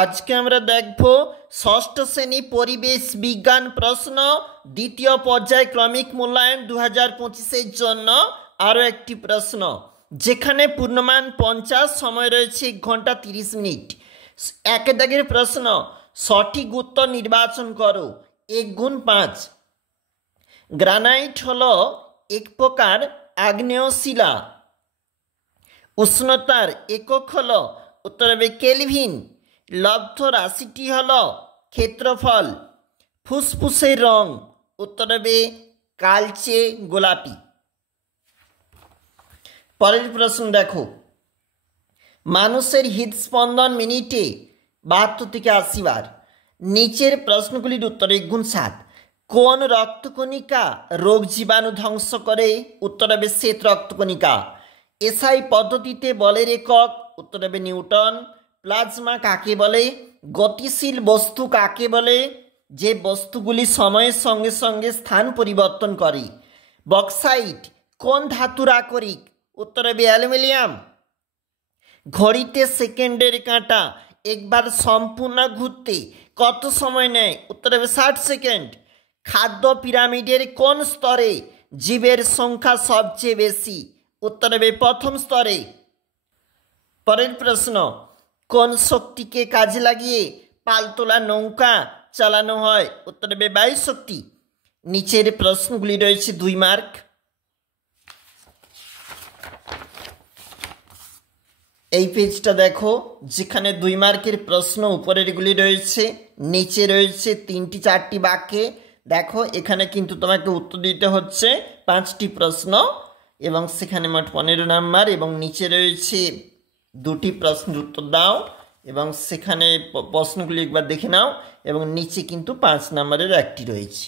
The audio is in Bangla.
আজকে আমরা দেখব ষষ্ঠ শ্রেণী পরিবেশ বিজ্ঞান প্রশ্ন দ্বিতীয় পর্যায়ক্রমিক মূল্যায়ন 2025-এর জন্য আরও একটি প্রশ্ন, যেখানে পূর্ণমান 50, সময় রয়েছে 1 ঘন্টা 30 মিনিট। এক দাগের প্রশ্ন, সঠিক উত্তর নির্বাচন করো। 1 গুণ 5। গ্রানাইট হলো এক প্রকার আগ্নেয় শিলা। উষ্ণতার একক হলো, উত্তর হবে কেলভিন। লব্ধ রাশিটি হল ক্ষেত্রফল। ফুসফুসের রং, উত্তর হবে কালচে গোলাপি। পরের প্রশ্ন দেখো, মানুষের হৃদস্পন্দন মিনিটে 72 থেকে 80 বার। নিচের প্রশ্নগুলির উত্তর 1 গুণ 7। কোন রক্তকণিকা রোগ জীবাণু ধ্বংস করে? উত্তর হবে শ্বেত রক্তকণিকা। এসআই পদ্ধতিতে বলের একক, উত্তর হবে নিউটন। প্লাজমা কাকে বলে? গতিশীল বস্তু কাকে বলে? যে বস্তুগুলি সময়ের সঙ্গে সঙ্গে স্থান পরিবর্তন করে। বক্সাইট কোন ধাতুর আকরিক? উত্তর হবে অ্যালুমিনিয়াম। ঘড়িতে সেকেন্ডের কাঁটা একবার সম্পূর্ণ ঘুরতে কত সময় নেয়? উত্তর হবে 60 সেকেন্ড। খাদ্য পিরামিডের কোন স্তরে জীবের সংখ্যা সবচেয়ে বেশি? উত্তর হবে প্রথম স্তরে। পরের প্রশ্ন, কোন শক্তিকে কাজে লাগিয়ে পালতোলা নৌকা চালানো হয়? উত্তর হবে বায়ু শক্তি। নিচের প্রশ্নগুলি রয়েছে 2 মার্ক। এই পেজটা দেখো, যেখানে 2 মার্কের প্রশ্ন উপরেরগুলি রয়েছে, নিচে রয়েছে 3টি 4টি বাক্যে। দেখো, এখানে কিন্তু তোমাকে উত্তর দিতে হচ্ছে 5টি প্রশ্ন এবং সেখানে মোট 15 নাম্বার, এবং নিচে রয়েছে 2টি প্রশ্নের উত্তর দাও এবং সেখানে প্রশ্নগুলি একবার দেখে নাও, এবং নিচে কিন্তু 5 নাম্বারের একটি রয়েছে।